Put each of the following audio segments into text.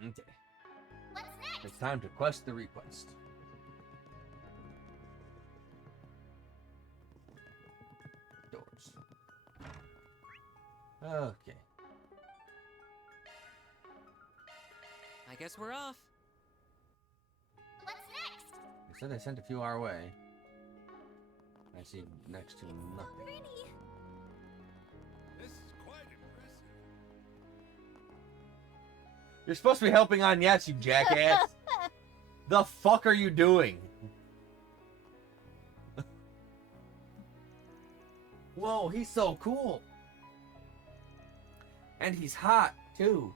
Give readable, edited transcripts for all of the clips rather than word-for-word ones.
Okay. What's next? It's time to quest the request. Doors. Okay. I guess we're off. What's next? They said they sent a few our way. I see next to nothing. Pretty. This is quite impressive. You're supposed to be helping Agnes, you jackass. The fuck are you doing? Whoa, he's so cool. And he's hot, too.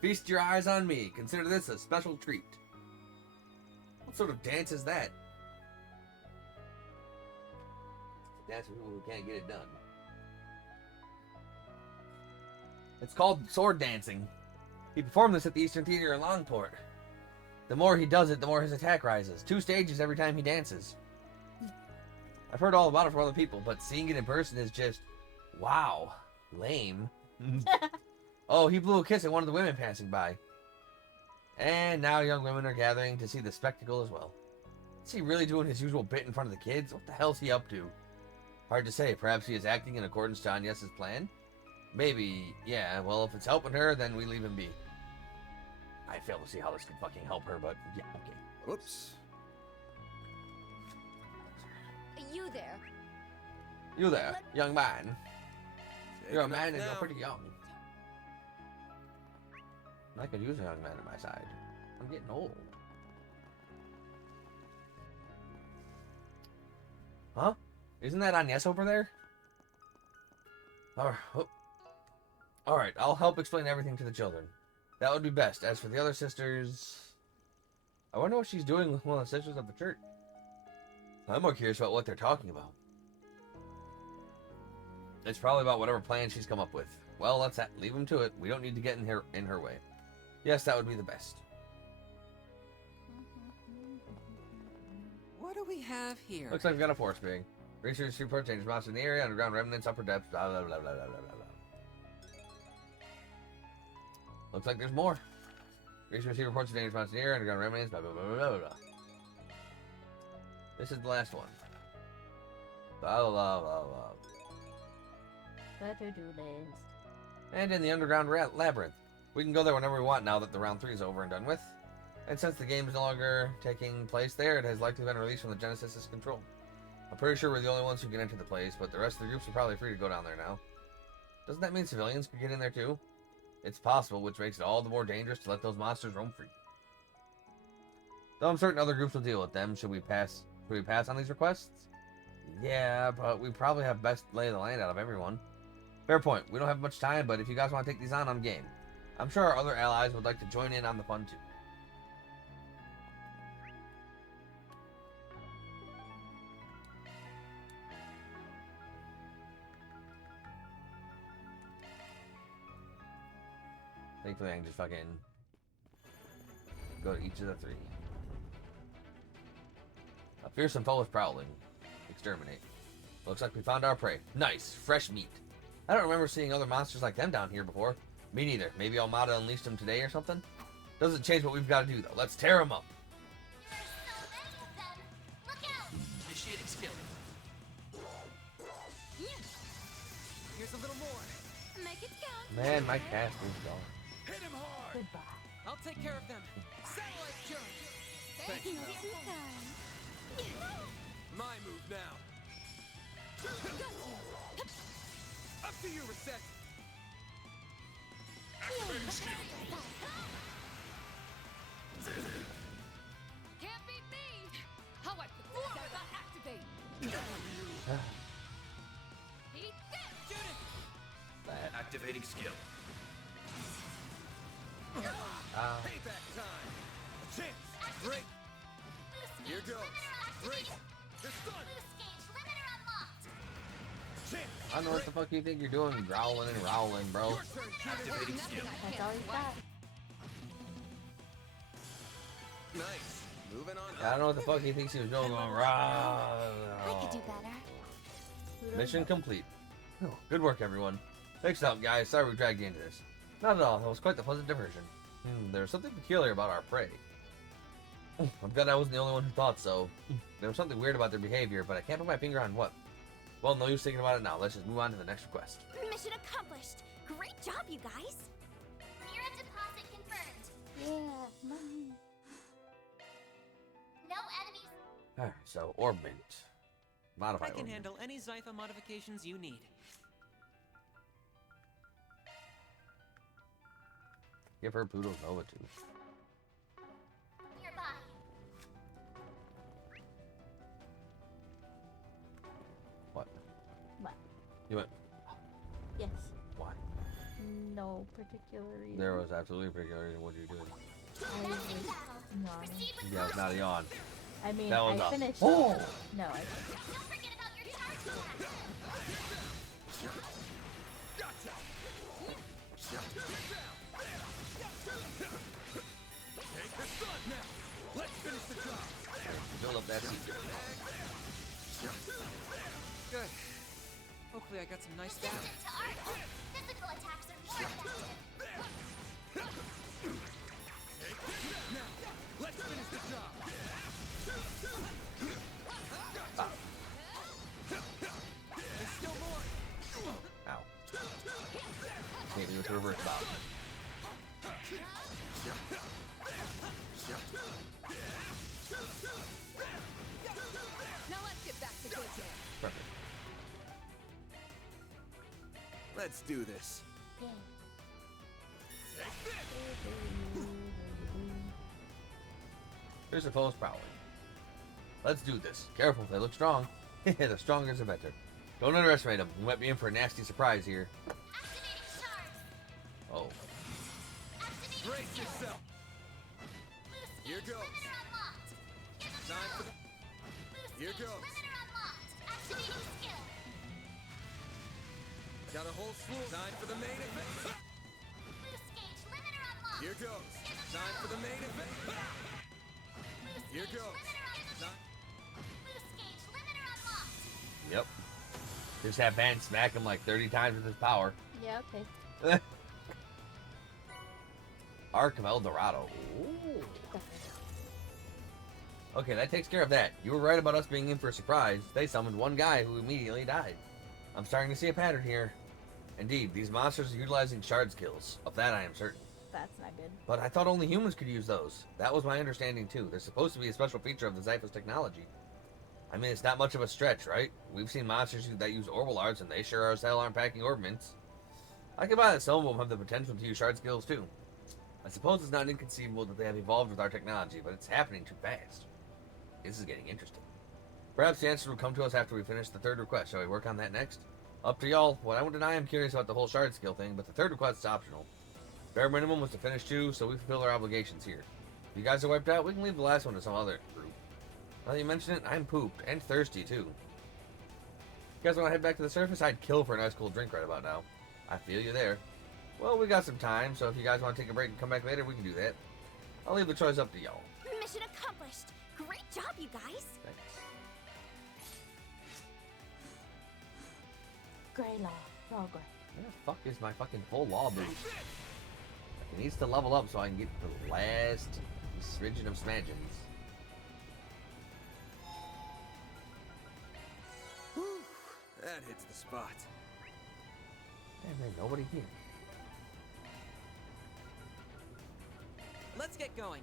Feast your eyes on me. Consider this a special treat. What sort of dance is that? Dance for people who can't get it done. It's called sword dancing. He performed this at the Eastern Theater in Longport. The more he does it, the more his attack rises. 2 stages every time he dances. I've heard all about it from other people, but seeing it in person is just, wow, lame. Oh, he blew a kiss at one of the women passing by. And now young women are gathering to see the spectacle as well. Is he really doing his usual bit in front of the kids? What the hell's he up to? Hard to say. Perhaps he is acting in accordance to Agnes's plan? Maybe, yeah. Well, if it's helping her, then we leave him be. I fail to see how this could fucking help her, but yeah, okay. Whoops. You there. You there, young man. You're a Taking man off and you're now. pretty young. I could use a young man at my side. I'm getting old. Huh? Isn't that Agnes over there? Alright, I'll help explain everything to the children. That would be best. As for the other sisters... I wonder what she's doing with one of the sisters of the church. I'm more curious about what they're talking about. It's probably about whatever plan she's come up with. Well, let's leave him to it. We don't need to get in her way. Yes, that would be the best. What do we have here? Looks like we've got a force being. Research report changes monsters in the area, underground remnants, upper depths, blah blah blah blah blah blah blah. Looks like there's more. Research reports dangerous monsters in the area, underground remnants, blah blah blah blah blah blah. This is the last one. Blah blah blah blah blah. Better do this. And in the underground labyrinth. We can go there whenever we want now that the round 3 is over and done with. And since the game is no longer taking place there, it has likely been released from the Genesis's control. I'm pretty sure we're the only ones who can enter the place, but the rest of the groups are probably free to go down there now. Doesn't that mean civilians could get in there too? It's possible, which makes it all the more dangerous to let those monsters roam free. Though I'm certain other groups will deal with them. Should we pass on these requests? Yeah, but we probably have best lay of the land out of everyone. Fair point. We don't have much time, but if you guys want to take these on, I'm game. I'm sure our other allies would like to join in on the fun too. Thankfully, I can just fucking go to each of the 3. A fearsome foe is prowling. Exterminate. Looks like we found our prey. Nice, fresh meat. I don't remember seeing other monsters like them down here before. Me neither. Maybe Almada unleashed them today or something? Doesn't change what we've got to do, though. Let's tear them up. There's so many of them. Look out. Initiating skill. Here's a little more. Make it count. Man, my cast is gone. Hit him hard. Goodbye. I'll take care of them. Satellite charge. Thank you. My move now. Up to you, Reset. Activating skill. Can't beat me. How I perform without activate. Beat this. Shoot it. Activating skill. Payback time. A chance. Break. Here goes. Break. They're stunned. Boost gauge limiter unlocked. Chance. I don't know what the fuck you think you're doing, growling and rowling, bro. Your turn. Activating skill. That's all you got. Nice. Moving on. I don't know what the fuck he thinks he was doing. I could do better. Mission complete. Good work, everyone. Thanks for help, guys. Sorry we dragged you into this. Not at all. It was quite the pleasant diversion. There's something peculiar about our prey. I'm glad I wasn't the only one who thought so. There was something weird about their behavior, but I can't put my finger on what. Well, no use thinking about it now. Let's just move on to the next request. Mission accomplished. Great job, you guys. Mira deposit confirmed. Yeah, money. No enemies. Alright, so orb mint. Modify I can orb mint. handle any Zypha modifications you need. Give her Pluto Nova too. Nearby. What? What? You went. Yes. Why? No particular reason. There was absolutely a particular reason. What you doing? I was just yawning. Proceed with Yeah, it's not a yawn. I mean, That was I a- finished. Oh! No, I Don't forget about your charge attack. Gotcha. Take the stun now. Let's finish the job. Build up that secret. Good. Hopefully I got some nice stats. Resistant to art. Physical attacks are more effective. Now, let's finish the job. There's still more. Ow. Maybe with reverse bob. Now let's get back to business. Perfect. Let's do this. yeah. Here's a foe's prowling. Let's do this. Careful, they look strong. The stronger the better. Don't underestimate them. You might be in for a nasty surprise here. Activating shards. Oh. Activating Brace skill. yourself. Boost Here gauge goes. limiter unlocked. Give them Time for power. the... Boost Here gauge goes. limiter unlocked. Activating skill. Got a whole slew. Time for the main event. Boost gauge limiter unlocked. Here goes. Time for the main event. Boost Here gauge goes. limiter unlocked. Time- Boost gauge limiter unlocked. Yep. Just have Van smack him like 30 times with his power. Yeah, okay. Arc of El Dorado. Ooh. Okay, that takes care of that. You were right about us being in for a surprise. They summoned one guy who immediately died. I'm starting to see a pattern here. Indeed, these monsters are utilizing shard skills. Of that I am certain. That's not good. But I thought only humans could use those. That was my understanding too. They're supposed to be a special feature of the Zyphos technology. I mean, it's not much of a stretch, right? We've seen monsters that use orbital arts, and they sure as hell aren't packing orb mints. I can buy that some of them have the potential to use shard skills too. I suppose it's not inconceivable that they have evolved with our technology, but it's happening too fast. This is getting interesting. Perhaps the answer will come to us after we finish the third request. Shall we work on that next? Up to y'all. What I won't deny, I'm curious about the whole shard skill thing, but the third request is optional. Bare minimum was to finish 2, so we fulfill our obligations here. If you guys are wiped out, we can leave the last one to some other group. Now that you mention it, I'm pooped and thirsty too. You guys want to head back to the surface? I'd kill for a nice cold drink right about now. I feel you there. Well, we got some time, so if you guys want to take a break and come back later, we can do that. I'll leave the choice up to y'all. Mission accomplished. Great job, you guys. Thanks. Gray law. Raw gray. Where the fuck is my fucking full law boost? It needs to level up so I can get the last smidgen of smidgens. Whew. That hits the spot. Damn, there's nobody here. Let's get going.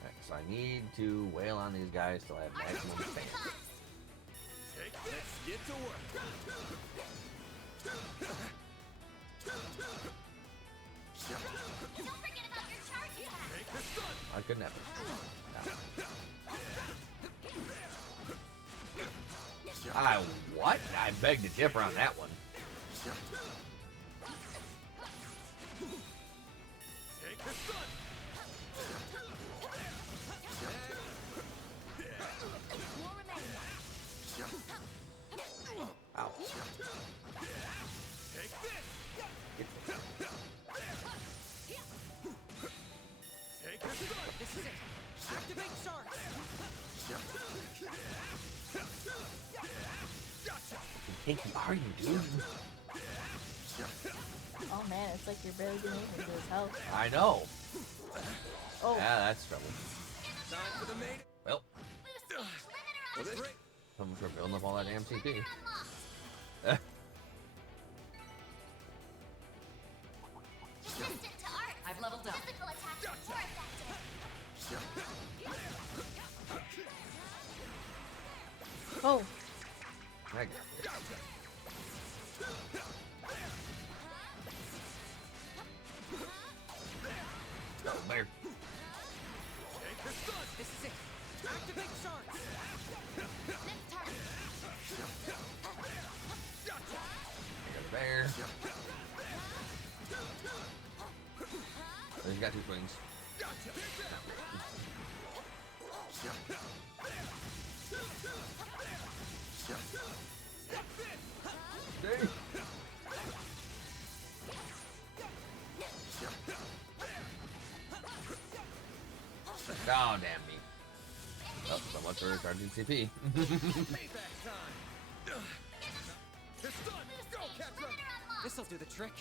Alright, so I need to wail on these guys till I have maximum defense. Take this. Let's get to work. Don't forget about your charge attack. Take the stun. I could never. No. I what? I beg to differ on that one. Take the stun. More remaining. Ow. Take this. Take the stun. This is it. Activate shards. Gotcha. How pinky are you, dude? Oh man. man, it's like you're barely doing anything to his health. I know. Oh, Yeah, that's trouble. Time for the main. Well, Well, this someone for building up all that damn CP. Resistant to art. I've leveled up. Physical attacks more effective. oh, Heck, bear. This is it. Activate shards. This turn. Bear. Oh, he's got 2 swings. Dang. Oh, damn me. Oh, so much for recharging CP. payback time. It's done. Go, Capra. This'll do the trick.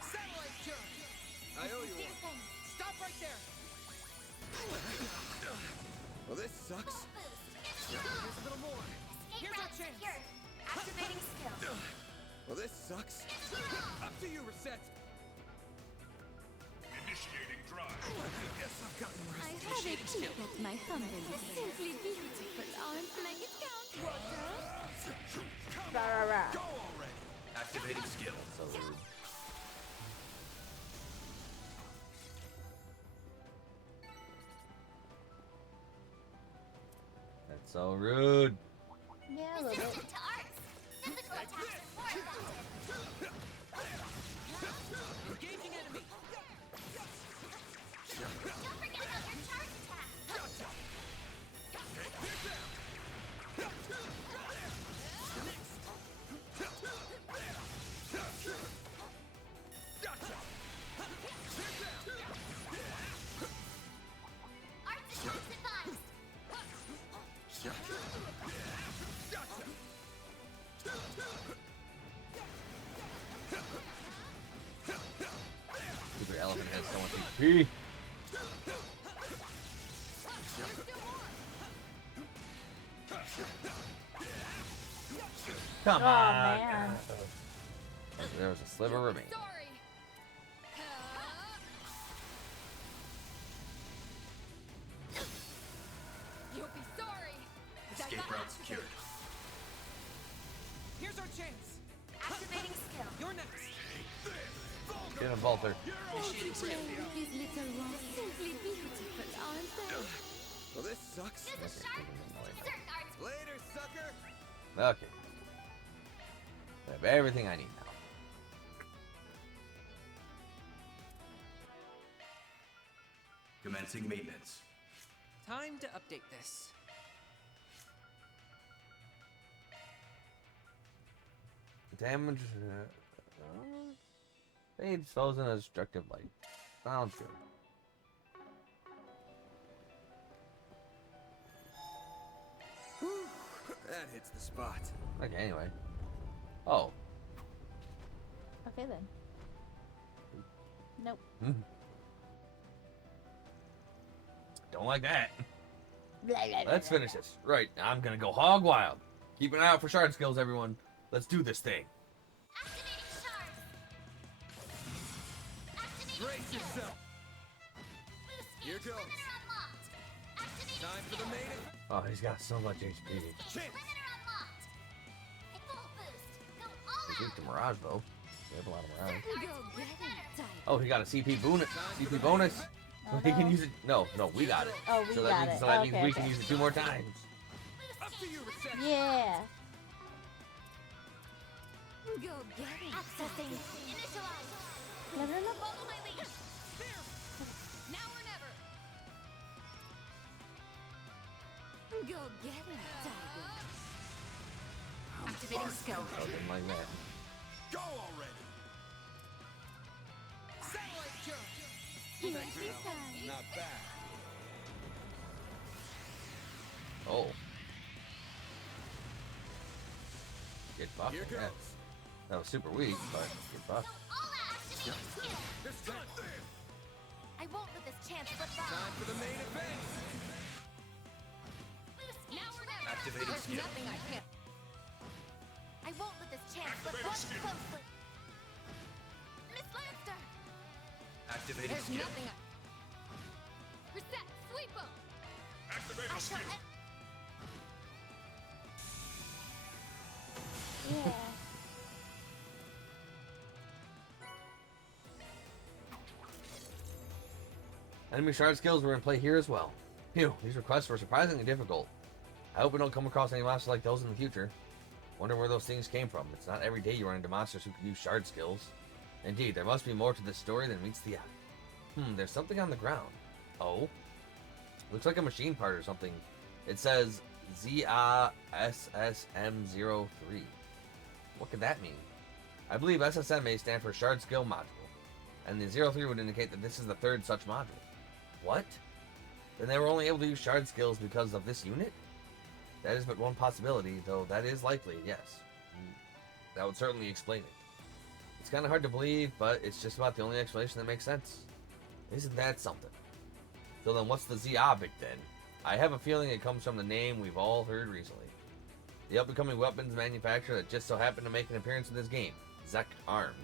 Satellite charge. I owe you Do one. things. Stop right there. Well, this sucks. Full boost. Here's a little more. Escape Here's our route chance. secured. Activating skill. Well, this sucks. Up to you, Reset. Initiating drive. Guess I've gotten worse. I have a peek at my thumbprint. Simply beautiful, aren't make it count. rah, rah, rah. Go already. Activating skill. So rude. That's so rude. Yeah, a little bit. Resistant to arts. Physical attacks are more effective. Engaging enemy. Don't forget about your charge attack. Arts attacks advised. Super Elephant has so much HP. Come Oh, on. man. There was a sliver remaining. Sorry. You'll be sorry. Escape route secured. Here's our chance. Activating skill. You're next. Get him, Bolter. Initiating skill. These little ones. Simply beautiful, aren't they? Well, this sucks. Use a sharp. Certain arts. Later, sucker. Okay. I have everything I need now. Commencing maintenance. Time to update this. Damage. Fades frozen as destructive light. Sounds good. That hits the spot. Okay, anyway. Oh. Okay then. Nope. Don't like that. Blah, blah, blah, Let's blah, finish this. Right, now I'm gonna go hog wild. Keep an eye out for shard skills, everyone. Let's do this thing. Activating shards. Activating Brace skill. yourself. Boost Here gauge goes. limiter unlocked. Activating Time for the skill. main. Oh, he's got so much HP. Chance. Limiter unlocked. A full boost. Go all He out. beat the Mirage, though. We have a lot of Mirage. Go get it. Oh, he got a CP bonus. CP bonus. Oh, He can no. use it. No, we got it. Oh, we So got that means, it. so that Okay, means we can okay. use it 2 more times. Up to you, Reset. Yeah. Go get it. Accessing. Initialize. Level up. Follow my lead. Now or never. Go get it, Tiger. Activating skill. Oh, didn't like that. Go already. Satellite charge. Thanks, pal. Not bad. Oh. Get buffed. Here Yeah. goes. That was super weak, but good buff. All out activating skill. It's done. I won't let this chance slip by. Time for the main event. Boost now or never. Activating There's skill. nothing I can't. I won't let this chance slip by. Activating Watch skill. closely. Miss Lancer. Activating There's skill. nothing I... Reset. Sweep 'em. Activating I shall... skill. Yeah. Enemy shard skills were in play here as well. Phew, these requests were surprisingly difficult. I hope we don't come across any monsters like those in the future. Wonder where those things came from. It's not every day you run into monsters who can use shard skills. Indeed, there must be more to this story than meets the eye. There's something on the ground. Oh? Looks like a machine part or something. It says ZASSM03. What could that mean? I believe SSM may stand for Shard Skill Module, and the 03 would indicate that this is the third such module. What? Then they were only able to use Shard Skills because of this unit? That is but one possibility, though that is likely, yes. That would certainly explain it. It's kind of hard to believe, but it's just about the only explanation that makes sense. Isn't that something? So then what's the Ziabic then? I have a feeling it comes from the name we've all heard recently. The up-and-coming weapons manufacturer that just so happened to make an appearance in this game, Zect Arms.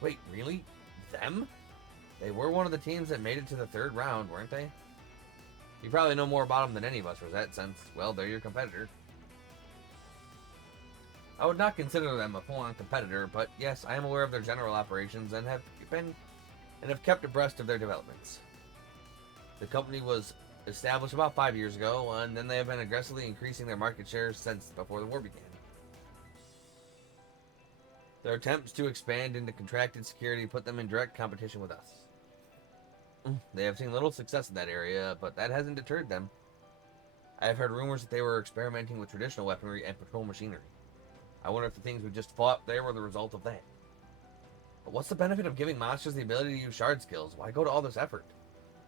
Wait, really? Them? They were one of the teams that made it to the third round, weren't they? You probably know more about them than any of us, Rosette, since, well, they're your competitor. I would not consider them a full-on competitor, but yes, I am aware of their general operations and have kept abreast of their developments. The company was established about 5 years ago, and then they have been aggressively increasing their market share since before the war began. Their attempts to expand into contracted security put them in direct competition with us. They have seen little success in that area, but that hasn't deterred them. I have heard rumors that they were experimenting with traditional weaponry and patrol machinery. I wonder if the things we just fought there were the result of that. But what's the benefit of giving monsters the ability to use shard skills? Why go to all this effort?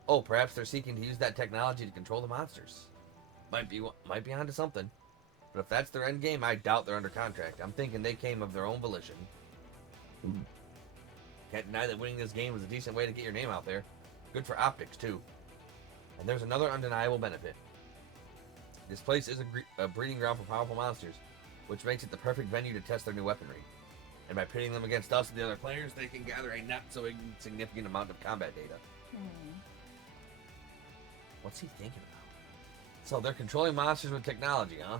Oh, perhaps they're seeking to use that technology to control the monsters. Might be onto something. But if that's their end game, I doubt they're under contract. I'm thinking they came of their own volition. Can't deny that winning this game is a decent way to get your name out there. Good for optics, too. And there's another undeniable benefit. This place is a breeding ground for powerful monsters, which makes it the perfect venue to test their new weaponry. And by pitting them against us and the other players, they can gather a not so insignificant amount of combat data. What's he thinking about? So they're controlling monsters with technology, huh?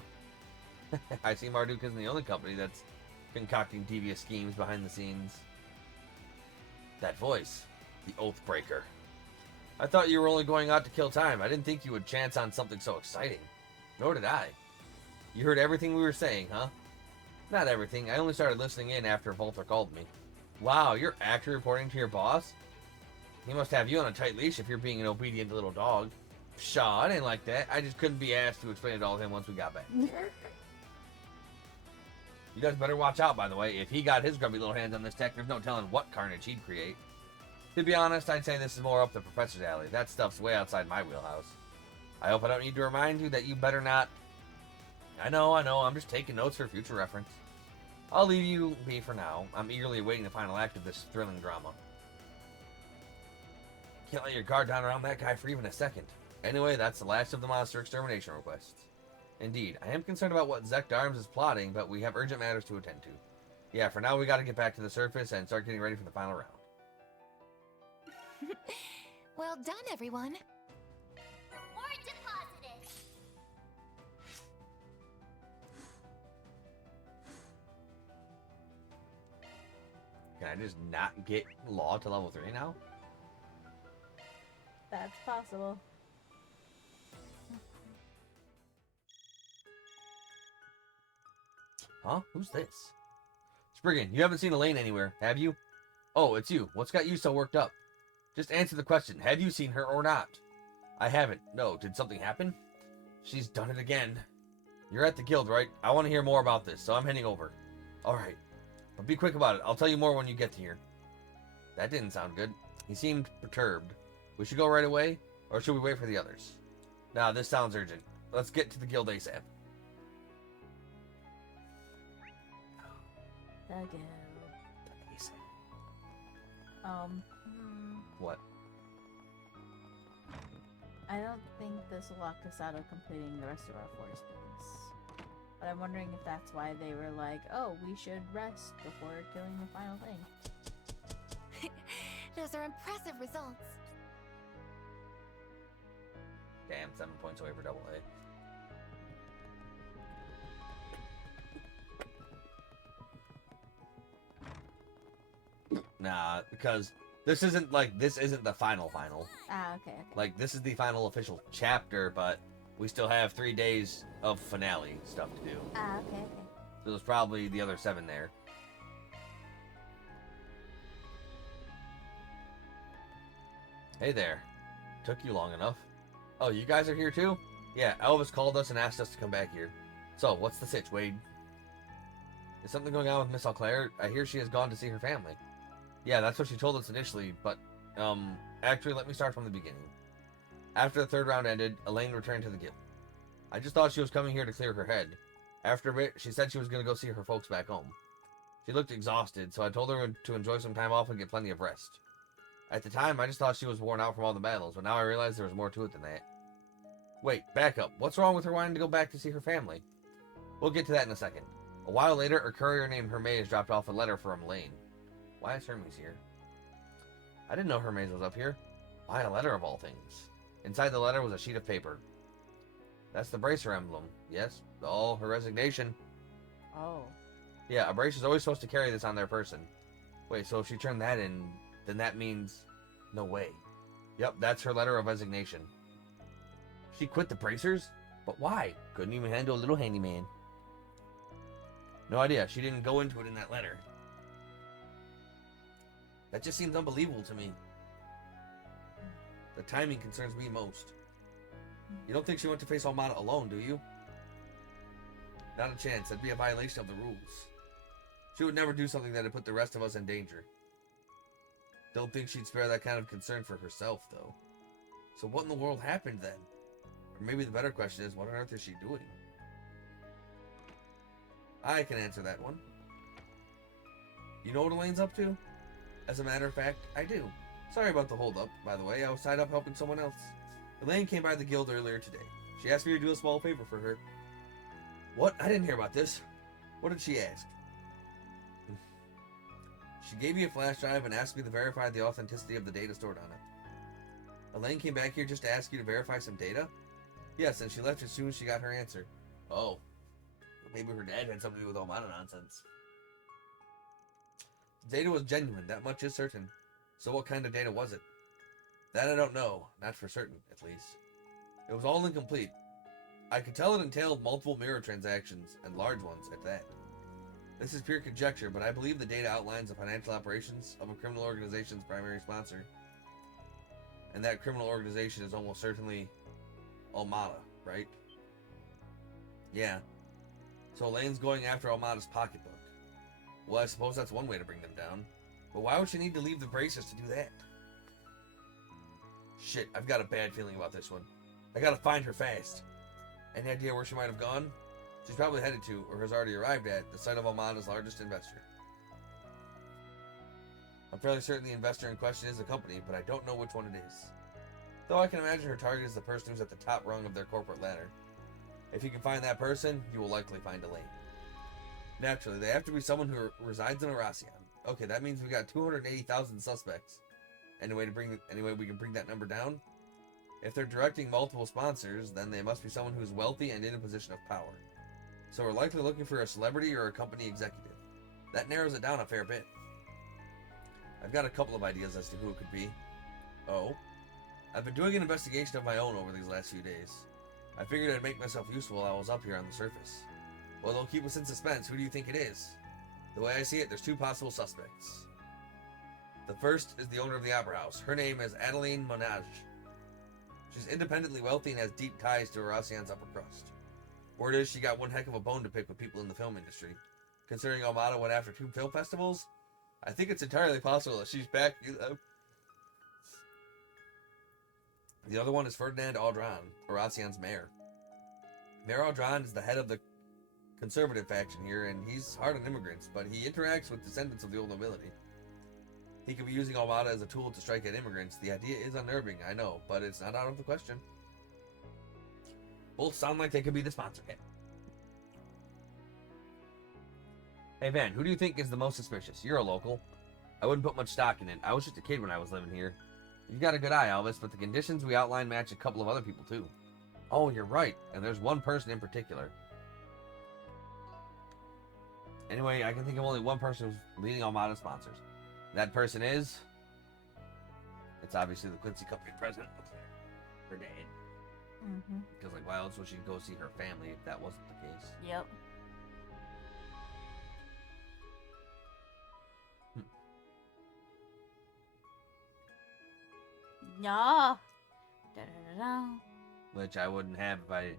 I see Marduk isn't the only company that's concocting devious schemes behind the scenes. That voice, the Oathbreaker. I thought you were only going out to kill time. I didn't think you would chance on something so exciting. Nor did I. You heard everything we were saying, huh? Not everything. I only started listening in after Volter called me. Wow, you're actually reporting to your boss? He must have you on a tight leash if you're being an obedient little dog. Pshaw, I didn't like that. I just couldn't be asked to explain it all to him once we got back. You guys better watch out, by the way. If he got his grubby little hands on this tech, there's no telling what carnage he'd create. To be honest, I'd say this is more up the professor's alley. That stuff's way outside my wheelhouse. I hope I don't need to remind you that you better not... I know, I'm just taking notes for future reference. I'll leave you be for now. I'm eagerly awaiting the final act of this thrilling drama. Can't let your guard down around that guy for even a second. Anyway, that's the last of the monster extermination requests. Indeed, I am concerned about what Zect Arms is plotting, but we have urgent matters to attend to. Yeah, for now we gotta get back to the surface and start getting ready for the final round. Well done, everyone. Reward deposited. Can I just not get Law to level 3 now? That's possible. Huh? Who's this? Spriggan, you haven't seen Elaine anywhere, have you? Oh, it's you. What's got you so worked up? Just answer the question. Have you seen her or not? I haven't. No. Did something happen? She's done it again. You're at the guild, right? I want to hear more about this, so I'm heading over. Alright. But be quick about it. I'll tell you more when you get here. That didn't sound good. He seemed perturbed. We should go right away? Or should we wait for the others? Nah, this sounds urgent. Let's get to the guild ASAP. Dago. Um, What? I don't think this will lock us out of completing the rest of our forest base. But I'm wondering if that's why they were like, oh, we should rest before killing the final thing. Those are impressive results. Damn, 7 points away for double A. Nah, because this isn't the final. Ah, okay. Like, this is the final official chapter, but we still have 3 days of finale stuff to do. Ah, okay. So there's probably the other 7 there. Hey there. Took you long enough. Oh, you guys are here too? Yeah, Elvis called us and asked us to come back here. So, what's the sitch, Wade? Is something going on with Miss Auclair? I hear she has gone to see her family. Yeah, that's what she told us initially, but, actually, let me start from the beginning. After the 3rd round ended, Elaine returned to the guild. I just thought she was coming here to clear her head. After a bit, she said she was going to go see her folks back home. She looked exhausted, so I told her to enjoy some time off and get plenty of rest. At the time, I just thought she was worn out from all the battles, but now I realize there was more to it than that. Wait, back up. What's wrong with her wanting to go back to see her family? We'll get to that in a second. A while later, a courier named Hermes dropped off a letter from Elaine. Why is Hermes here? I didn't know Hermes was up here. Why a letter of all things? Inside the letter was a sheet of paper. That's the bracer emblem. Yes, all her resignation. Oh. Yeah, a bracer's always supposed to carry this on their person. Wait, so if she turned that in, then that means... No way. Yep, that's her letter of resignation. She quit the bracers? But why? Couldn't even handle a little handyman. No idea. She didn't go into it in that letter. That just seems unbelievable to me. The timing concerns me most. You don't think she went to face Almada alone, do you? Not a chance. That'd be a violation of the rules. She would never do something that'd put the rest of us in danger. Don't think she'd spare that kind of concern for herself, though. So what in the world happened then? Or maybe the better question is, what on earth is she doing? I can answer that one. You know what Elaine's up to? As a matter of fact, I do. Sorry about the hold-up, by the way. I was tied up helping someone else. Elaine came by the guild earlier today. She asked me to do a small favor for her. What? I didn't hear about this. What did she ask? She gave me a flash drive and asked me to verify the authenticity of the data stored on it. Elaine came back here just to ask you to verify some data? Yes, and she left as soon as she got her answer. Oh. Maybe her dad had something to do with all my nonsense. The data was genuine, that much is certain. So what kind of data was it? That I don't know, not for certain, at least. It was all incomplete. I could tell it entailed multiple mirror transactions, and large ones at that. This is pure conjecture, but I believe the data outlines the financial operations of a criminal organization's primary sponsor. And that criminal organization is almost certainly Almada, right? Yeah. So Elaine's going after Almada's pocketbook. Well, I suppose that's one way to bring them down. But why would she need to leave the braces to do that? Shit, I've got a bad feeling about this one. I gotta find her fast. Any idea where she might have gone? She's probably headed to, or has already arrived at, the site of Almada's largest investor. I'm fairly certain the investor in question is a company, but I don't know which one it is. Though I can imagine her target is the person who's at the top rung of their corporate ladder. If you can find that person, you will likely find Elaine. Naturally, they have to be someone who resides in Aracion. Okay, that means we got 280,000 suspects. Any way we can bring that number down? If they're directing multiple sponsors, then they must be someone who's wealthy and in a position of power. So we're likely looking for a celebrity or a company executive. That narrows it down a fair bit. I've got a couple of ideas as to who it could be. Oh? I've been doing an investigation of my own over these last few days. I figured I'd make myself useful while I was up here on the surface. Well, they'll keep us in suspense. Who do you think it is? The way I see it, there's two possible suspects. The first is the owner of the Opera House. Her name is Adeline Monage. She's independently wealthy and has deep ties to Aracion's upper crust. Word is she got one heck of a bone to pick with people in the film industry. Considering Almada went after 2 film festivals, I think it's entirely possible that she's back. The other one is Ferdinand Audran, Aracion's mayor. Mayor Audran is the head of the conservative faction here, and he's hard on immigrants, but he interacts with descendants of the old nobility. He could be using Armada as a tool to strike at immigrants. The idea is unnerving, I know, but it's not out of the question. Both sound like they could be the sponsor hit. Hey Van, who do you think is the most suspicious? You're a local. I wouldn't put much stock in it. I was just a kid when I was living here. You've got a good eye, Elvis, but the conditions we outlined match a couple of other people too. Oh, you're right, and there's one person in particular. Anyway, I can think of only one person who's leading Armada sponsors. That person is... It's obviously the Quincy Company president. Her dad. Mm-hmm. Because, like, why else would she go see her family if that wasn't the case? Yep. Yeah. Da-da-da-da. Which I wouldn't have if I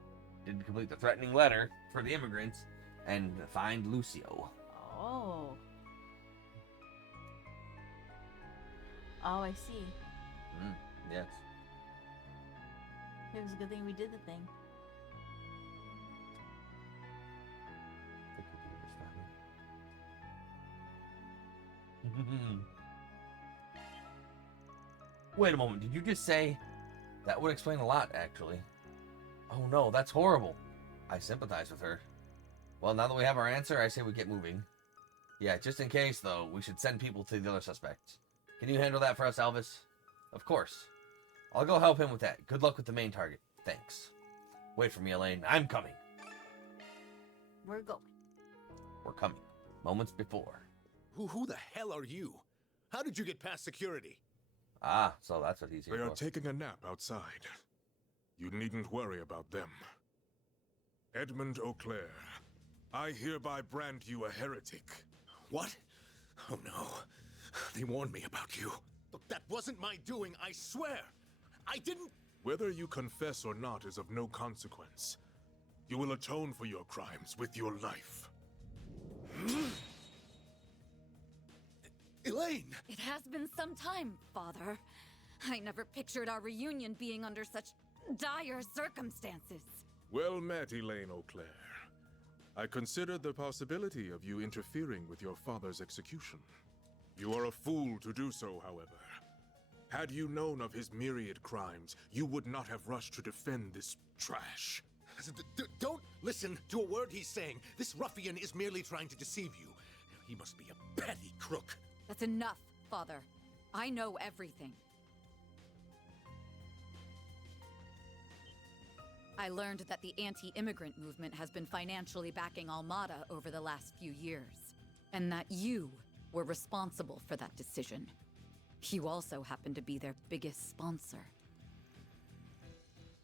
didn't complete the threatening letter for the immigrants and find Lucio. Oh. Oh, I see. Yes. It was a good thing we did the thing. Wait a moment, did you just say... That would explain a lot, actually. Oh no, that's horrible. I sympathize with her. Well, now that we have our answer, I say we get moving. Yeah, just in case, though, we should send people to the other suspects. Can you handle that for us, Elvis? Of course. I'll go help him with that. Good luck with the main target. Thanks. Wait for me, Elaine. I'm coming. We're going. We're coming. Moments before. Who the hell are you? How did you get past security? Ah, so that's what he's here They are for. taking a nap outside. You needn't worry about them. Edmund Auclair, I hereby brand you a heretic. What? Oh no. They warned me about you. Look, that wasn't my doing, I swear. I didn't... Whether you confess or not is of no consequence. You will atone for your crimes with your life. Elaine! It has been some time, Father. I never pictured our reunion being under such dire circumstances. Well met, Elaine Auclair. I considered the possibility of you interfering with your father's execution. You are a fool to do so, however. Had you known of his myriad crimes, you would not have rushed to defend this trash. Don't listen to a word he's saying. This ruffian is merely trying to deceive you. He must be a petty crook. That's enough, Father. I know everything. I learned that the anti-immigrant movement has been financially backing Armada over the last few years, and that you were responsible for that decision. You also happen to be their biggest sponsor.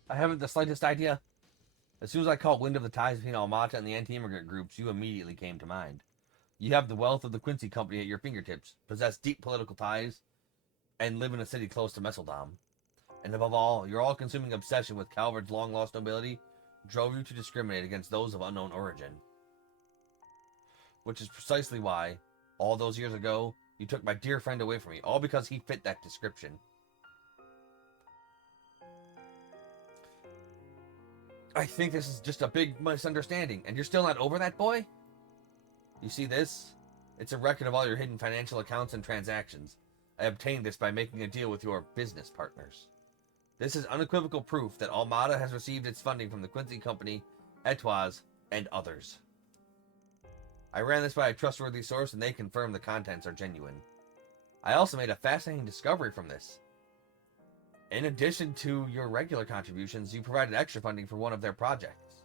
I haven't the slightest idea. As soon as I caught wind of the ties between Almata and the anti-immigrant groups, you immediately came to mind. You have the wealth of the Quincy Company at your fingertips, possess deep political ties, and live in a city close to Messeldom. And above all, your all-consuming obsession with Calvard's long-lost nobility drove you to discriminate against those of unknown origin. Which is precisely why, all those years ago, you took my dear friend away from me, all because he fit that description. I think this is just a big misunderstanding, and you're still not over that boy? You see this? It's a record of all your hidden financial accounts and transactions. I obtained this by making a deal with your business partners. This is unequivocal proof that Armada has received its funding from the Quincy Company, Etoise, and others. I ran this by a trustworthy source, and they confirmed the contents are genuine. I also made a fascinating discovery from this. In addition to your regular contributions, you provided extra funding for one of their projects.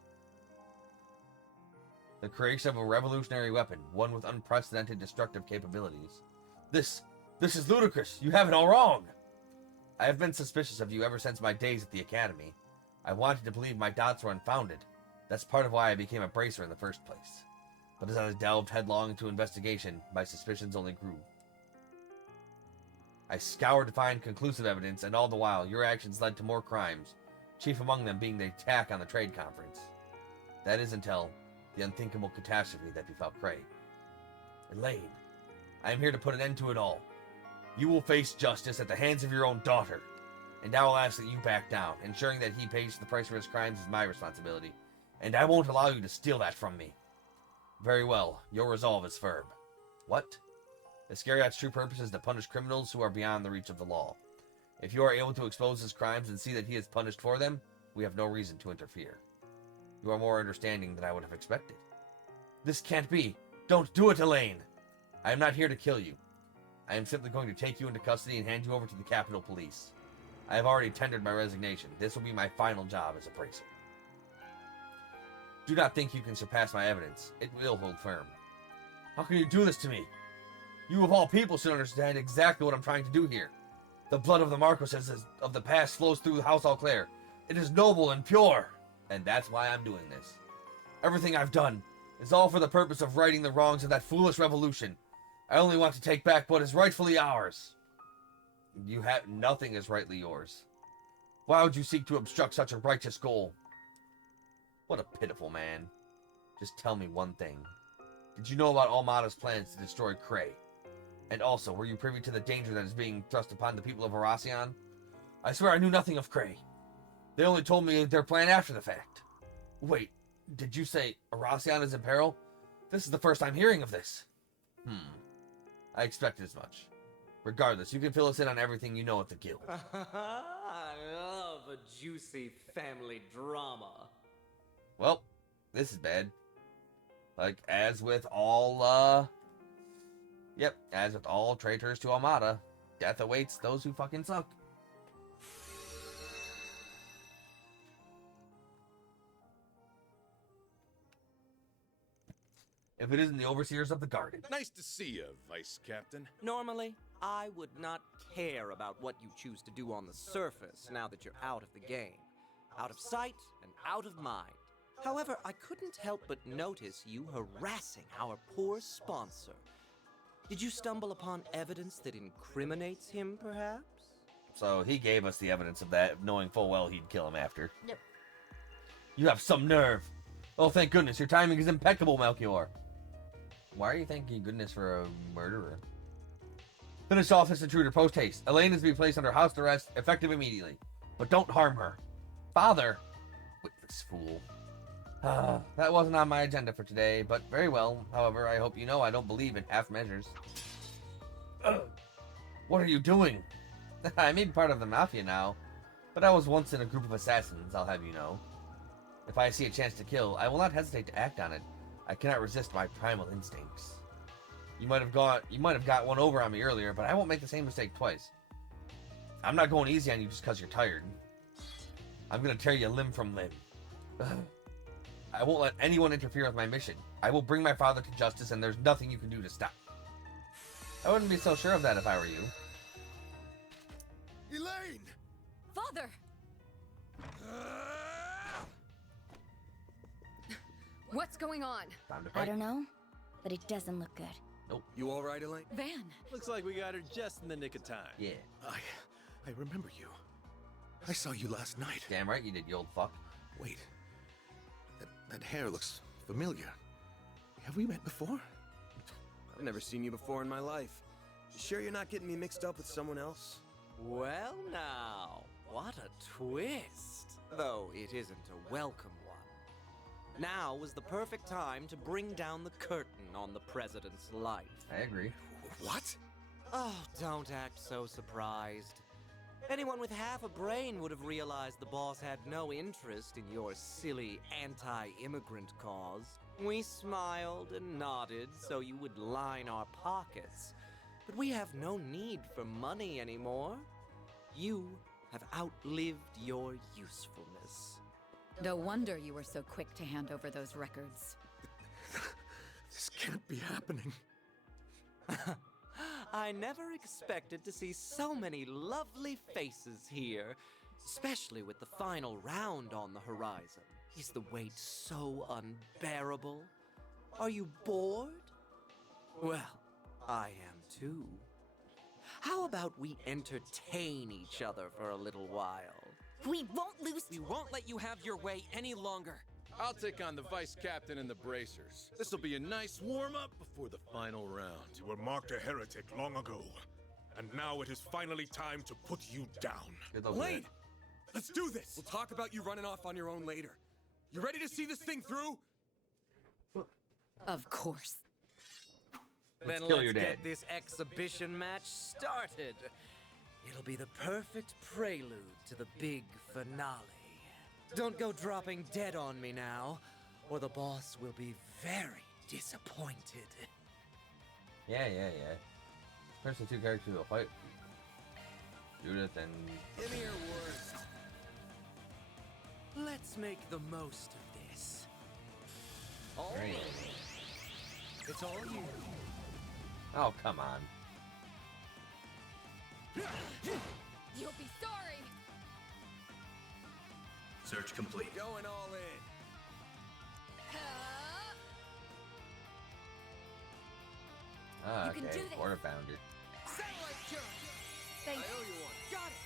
The creation of a revolutionary weapon, one with unprecedented destructive capabilities. This is ludicrous. You have it all wrong. I have been suspicious of you ever since my days at the Academy. I wanted to believe my doubts were unfounded. That's part of why I became a bracer in the first place. But as I delved headlong into investigation, my suspicions only grew. I scoured to find conclusive evidence, and all the while, your actions led to more crimes, chief among them being the attack on the trade conference. That is until the unthinkable catastrophe that befell Cray. Elaine, I am here to put an end to it all. You will face justice at the hands of your own daughter, and I will ask that you back down. Ensuring that he pays the price for his crimes is my responsibility, and I won't allow you to steal that from me. Very well. Your resolve is firm. What? Iscariot's true purpose is to punish criminals who are beyond the reach of the law. If you are able to expose his crimes and see that he is punished for them, we have no reason to interfere. You are more understanding than I would have expected. This can't be. Don't do it, Elaine. I am not here to kill you. I am simply going to take you into custody and hand you over to the Capitol Police. I have already tendered my resignation. This will be my final job as a bracer. Do not think you can surpass my evidence. It will hold firm. How can you do this to me? You of all people should understand exactly what I'm trying to do here. The blood of the Marquesas of the past flows through House Eau It is noble and pure. And that's why I'm doing this. Everything I've done is all for the purpose of righting the wrongs of that foolish revolution. I only want to take back what is rightfully ours. You have nothing is rightly yours. Why would you seek to obstruct such a righteous goal? What a pitiful man. Just tell me one thing. Did you know about Almada's plans to destroy Cray? And also, were you privy to the danger that is being thrust upon the people of Aracion? I swear I knew nothing of Cray. They only told me their plan after the fact. Wait, did you say Aracion is in peril? This is the first I'm hearing of this. I expected as much. Regardless, you can fill us in on everything you know at the Guild. I love a juicy family drama. Well, this is bad. Like, as with all, as with all traitors to Almada, death awaits those who fucking suck. If it isn't the overseers of the garden. Nice to see you, Vice Captain. Normally, I would not care about what you choose to do on the surface now that you're out of the game. Out of sight and out of mind. However, I couldn't help but notice you harassing our poor sponsor. Did you stumble upon evidence that incriminates him, perhaps? So he gave us the evidence of that, knowing full well he'd kill him after. Yep. You have some nerve. Oh, thank goodness. Your timing is impeccable, Melchior. Why are you thanking goodness for a murderer? Finish off this intruder post-haste. Elaine is to be placed under house arrest, effective immediately. But don't harm her. Father! Witless fool. That wasn't on my agenda for today, but very well. However, I hope you know I don't believe in half measures. What are you doing? I may be part of the Mafia now, but I was once in a group of assassins, I'll have you know. If I see a chance to kill, I will not hesitate to act on it. I cannot resist my primal instincts. You might have got one over on me earlier, but I won't make the same mistake twice. I'm not going easy on you just because you're tired. I'm gonna tear you limb from limb. I won't let anyone interfere with my mission. I will bring my father to justice, and there's nothing you can do to stop. I wouldn't be so sure of that if I were you. Elaine! Father! What's going on? Time to I fight. don't know, but it doesn't look good. Nope. You all right, Elaine? Van! Looks like we got her just in the nick of time. Yeah. I remember you. I saw you last night. Damn right you did, you old fuck. Wait. That hair looks familiar. Have we met before? I've never seen you before in my life. You sure you're not getting me mixed up with someone else? Well now, what a twist. Though it isn't a welcome one. Now was the perfect time to bring down the curtain on the president's life. I agree. What? Oh, don't act so surprised. Anyone with half a brain would have realized the boss had no interest in your silly anti-immigrant cause. We smiled and nodded so you would line our pockets. But we have no need for money anymore. You have outlived your usefulness. No wonder you were so quick to hand over those records. This can't be happening. I never expected to see so many lovely faces here, especially with the final round on the horizon. Is the wait so unbearable? Are you bored? Well, I am too. How about we entertain each other for a little while? We won't lose. We won't let you have your way any longer. I'll take on the vice captain and the bracers. This'll be a nice warm-up before the final round. You were marked a heretic long ago, and now it is finally time to put you down. Good luck with Elaine! it. Let's do this! We'll talk about you running off on your own later. You ready to see this thing through? Of course. Then kill let's your dad. get this exhibition match started. It'll be the perfect prelude to the big finale. Don't go dropping dead on me now, or the boss will be very disappointed. Yeah. First the two characters will fight. Judith and... Give me your worst. Let's make the most of this. All Great. It's all you. Oh, come on. You'll be sorry. Search complete. Going all in. Ah, You can okay. do this. Quarter pounder. Satellite charge. Thank I owe you one. Got it.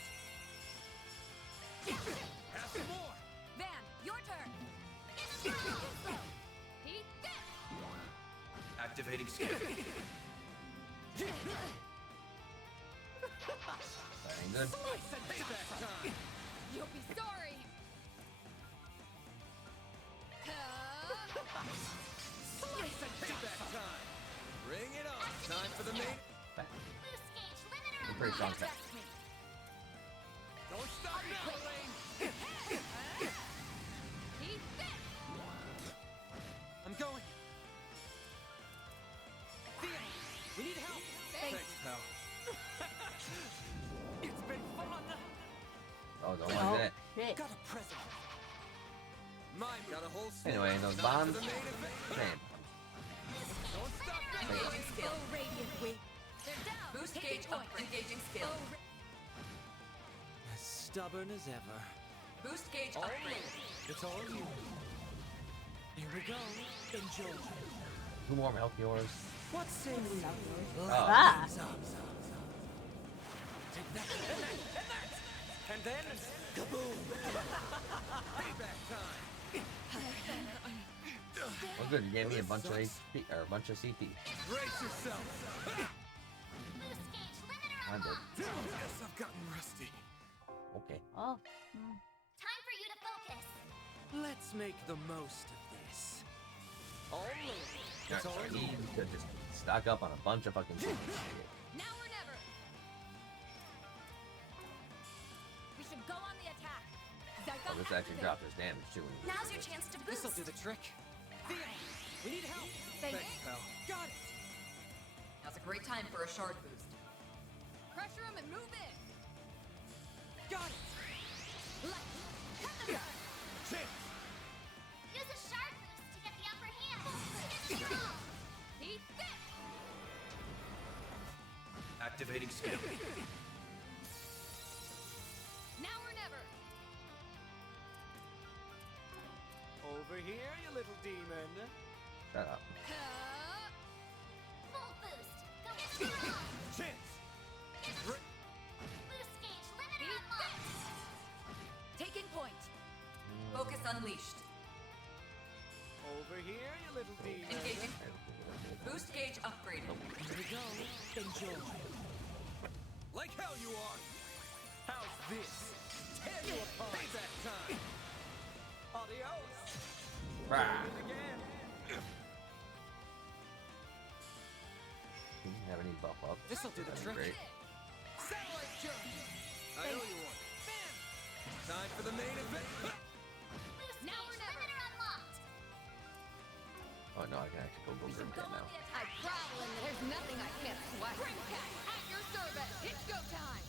Have some more. Van, your turn. Eat this. Activating skill. That ain't good. Payback time. You'll be sorry. Payback time. Bring it on. Time for the main. Boost gauge limiter I'm pretty strong. Trust me. Don't stop now, Lane. Eat this. I'm going. Theo, we need help. Thanks, pal. It's been fun. Oh, don't Oh, like that. shit. Got a present. Mine got a whole slew. Anyway, those Time for bombs. the main event. Same. Don't stop now. Engaging skill. Radiant wing. They're down. Boost gauge up. Engaging skill. As stubborn as ever. Boost gauge All upgrade. in. It's all you. Here we go. Enjoy. Two more help yours. What say we? Ah. Take that. And then, kaboom! Payback time. Well, good. You gave me a bunch of HP or a bunch of CP. Brace yourself. Boost gauge limiter I did. Guess I've gotten rusty. Okay. Oh. Time for you to focus. Let's make the most of this. All in. It's all He you. could just stock up on a bunch of fucking CP. Now or never. We should go on the attack. Oh, this actually dropped his damage too. Now's your chance to This'll boost. do the trick. Theo, we need help. Thanks. pal. Got it. Now's a great time for a shard boost. Pressure him and move in. Got it. Chance. Use a sharp boost to get the upper hand. Get strong. Eat this. Activating skill. Now or never. Over here, you little demon. Shut up. Full boost. Go get strong. Chance. Boost gauge limiter unlocked. Taking point. Focus unleashed. Over here, you little demon. Engaging. Boost gauge upgraded. Here we go. Enjoy. Like hell you are. How's this? Tear you apart. Payback time. Adios. Rah. Do it again. Didn't have any buff up. This'll do the That'd be trick. great. Satellite jump. I owe you one. Bam. Time for the main event. Boost Now or gauge never. limiter unlocked. Oh no, I can actually go boom again now. I prowl and there's nothing I can't sweat. Bring cat at your service. It's go time.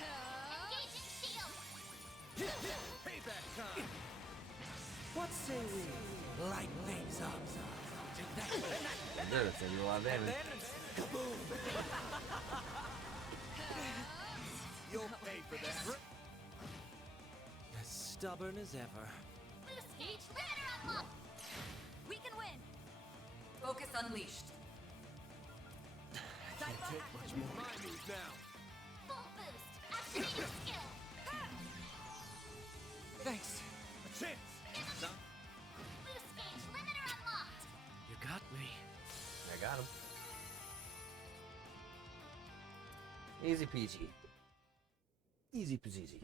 Engaging shield. Payback time. What say we light things up? Take that. Good, it's gonna do a lot of And damage. then, kaboom! You'll pay for that. As stubborn as ever. Boost gauge limiter unlocked. We can win. Focus unleashed. Can't take much more. My move now. Full boost. Activating skill. Thanks. A chance. Boost gauge limiter unlocked. You got me. I got him. Easy peasy. Easy peasy.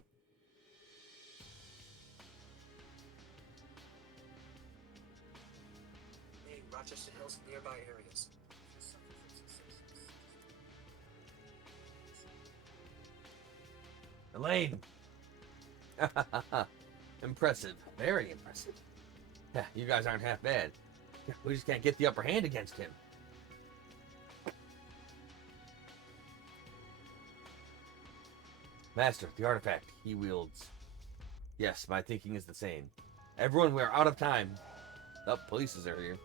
Rochester Hills and nearby areas. Elaine! Impressive. Very impressive. Yeah, you guys aren't half bad. We just can't get the upper hand against him. Master, the artifact he wields. Yes, my thinking is the same. Everyone, we are out of time. Oh, police are here.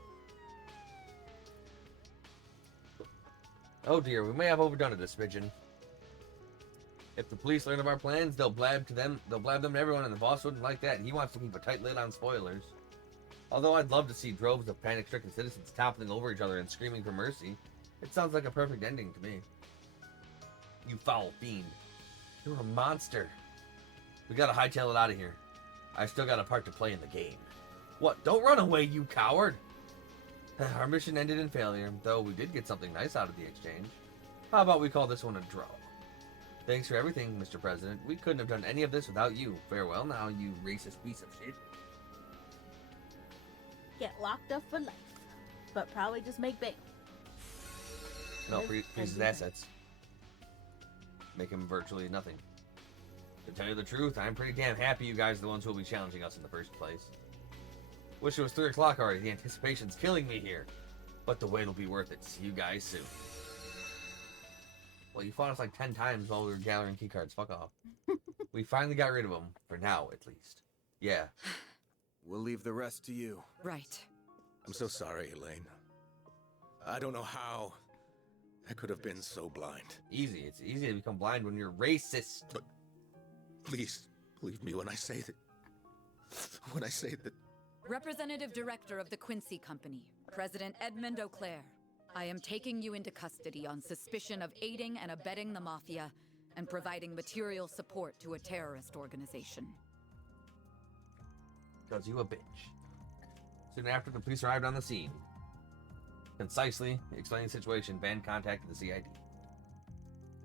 Oh dear, we may have overdone it a smidgen. If the police learn of our plans, they'll blab them to everyone, and the boss wouldn't like that. He wants to keep a tight lid on spoilers. Although I'd love to see droves of panic-stricken citizens toppling over each other and screaming for mercy. It sounds like a perfect ending to me. You foul fiend. You're a monster. We gotta hightail it out of here. I still got a part to play in the game. What? Don't run away, you coward! Our mission ended in failure, though we did get something nice out of the exchange. How about we call this one a draw? Thanks for everything, Mr. President. We couldn't have done any of this without you. Farewell now, you racist piece of shit. Get locked up for life, but probably just make bail. No, freeze his assets. Make him virtually nothing. To tell you the truth, I'm pretty damn happy you guys are the ones who will be challenging us in the first place. Wish it was 3 o'clock already. The anticipation's killing me here. But the wait will be worth it. See you guys soon. Well, you fought us like 10 times while we were gathering keycards. Fuck off. We finally got rid of them. For now, at least. Yeah. We'll leave the rest to you. Right. I'm so sorry, Elaine. I don't know how I could have been so blind. Easy. It's easy to become blind when you're racist. But please, believe me when I say that... When I say that... Representative Director of the Quincy Company, President Edmund Auclair. I am taking you into custody on suspicion of aiding and abetting the Mafia and providing material support to a terrorist organization. Because you a bitch. Soon after, the police arrived on the scene. Concisely explaining the situation, Van contacted the CID.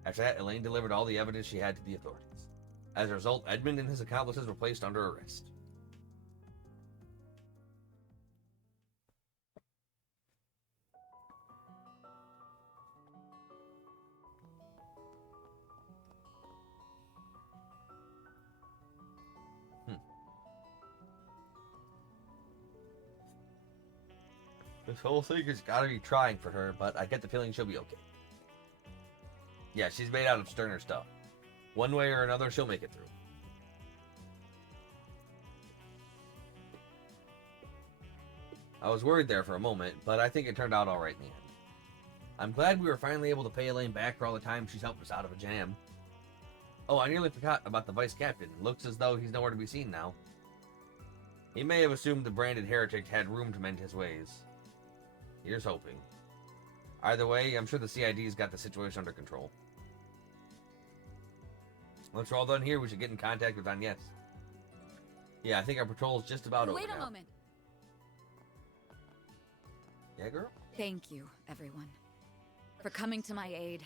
After that, Elaine delivered all the evidence she had to the authorities. As a result, Edmund and his accomplices were placed under arrest. This whole thing has got to be trying for her, but I get the feeling she'll be okay. Yeah, she's made out of sterner stuff. One way or another, she'll make it through. I was worried there for a moment, but I think it turned out alright in the end. I'm glad we were finally able to pay Elaine back for all the time she's helped us out of a jam. Oh, I nearly forgot about the vice captain. Looks as though he's nowhere to be seen now. He may have assumed the branded heretic had room to mend his ways. Here's hoping. Either way, I'm sure the CID's got the situation under control. Once we're all done here, we should get in contact with Agnes. Yeah, I think our patrol's just about over now. Wait a moment. Yeah, girl? Thank you, everyone, for coming to my aid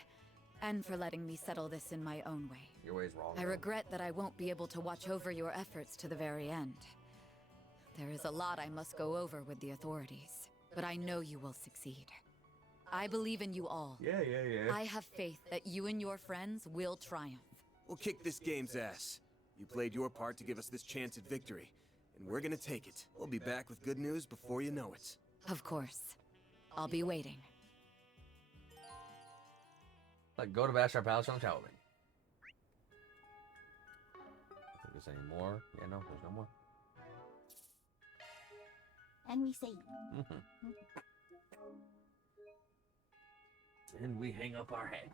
and for letting me settle this in my own way. Your way's wrong. I regret that I won't be able to watch over your efforts to the very end. There is a lot I must go over with the authorities, but I know you will succeed. I believe in you all. Yeah. I have faith that you and your friends will triumph. We'll kick this game's ass. You played your part to give us this chance at victory, and we're gonna take it. We'll be back with good news before you know it. Of course. I'll be waiting. Like, go to Bashar Palace on Shaolin. I think there's any more. Yeah, no, there's no more. And we say. And we hang up our head.